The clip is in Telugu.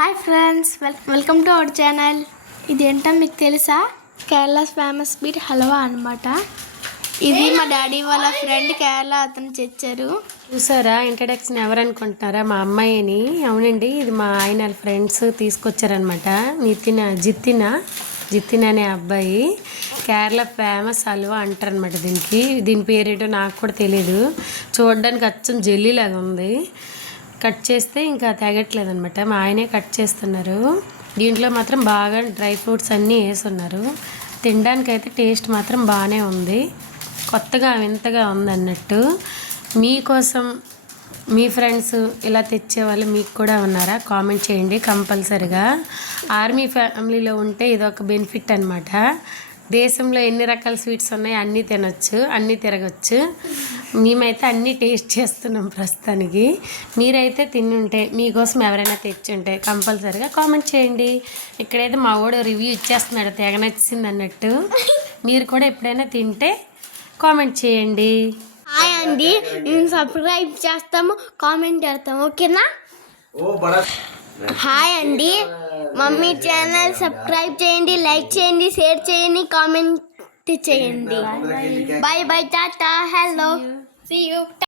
Hi friends, welcome to our channel. ఇది ఏంటో మీకు తెలుసా? కేరళస్ ఫేమస్ స్వీట్ హల్వా అనమాట. ఇది మా డాడీ వాళ్ళ ఫ్రెండ్ కేరళ అతను తెచ్చారు. చూసారా, ఇంట్రడక్షన్ ఎవరు అనుకుంటున్నారా? మా అమ్మాయిని. అవునండి, ఇది మా ఆయన ఫ్రెండ్స్ తీసుకొచ్చారనమాట. జిత్తిన్ అనే అబ్బాయి. కేరళ ఫేమస్ హల్వా అంటారనమాట. దీని పేరేటో నాకు కూడా తెలియదు. చూడడానికి అచ్చం జెల్లీ లాగా ఉంది. కట్ చేస్తే ఇంకా తెగట్లేదు అనమాట. మా ఆయనే కట్ చేస్తున్నారు. దీంట్లో మాత్రం బాగా డ్రై ఫ్రూట్స్ అన్నీ వేసున్నారు. తినడానికైతే టేస్ట్ మాత్రం బాగానే ఉంది. కొత్తగా వింతగా ఉంది అన్నట్టు. మీకోసం మీ ఫ్రెండ్స్ ఇలా తెచ్చేవాళ్ళు మీకు కూడా ఉన్నారా? కామెంట్ చేయండి కంపల్సరిగా. ఆర్మీ ఫ్యామిలీలో ఉంటే ఇదొక బెనిఫిట్ అనమాట. దేశంలో ఎన్ని రకాల స్వీట్స్ ఉన్నాయో అన్నీ తినొచ్చు, అన్నీ తిరగచ్చు. మేమైతే అన్నీ టేస్ట్ చేస్తున్నాం ప్రస్తుతానికి. మీరైతే తిన్నుంటే, మీకోసం ఎవరైనా తెచ్చుంటే కంపల్సరిగా కామెంట్ చేయండి. ఇక్కడైతే మా వాడు రివ్యూ ఇచ్చేస్తున్నాడు, తెగ నచ్చింది అన్నట్టు. మీరు కూడా ఎప్పుడైనా తింటే కామెంట్ చేయండి. హాయ్ అండి, మేము సబ్స్క్రైబ్ చేస్తాము, కామెంట్ చేస్తాము, ఓకేనా? హాయ్ అండి, మమ్మీ ఛానల్ సబ్స్క్రైబ్ చేయండి, లైక్ చేయండి, షేర్ చేయండి, కామెంట్ చేయండి. బై బై, టాటా, హలో, సీ యూ.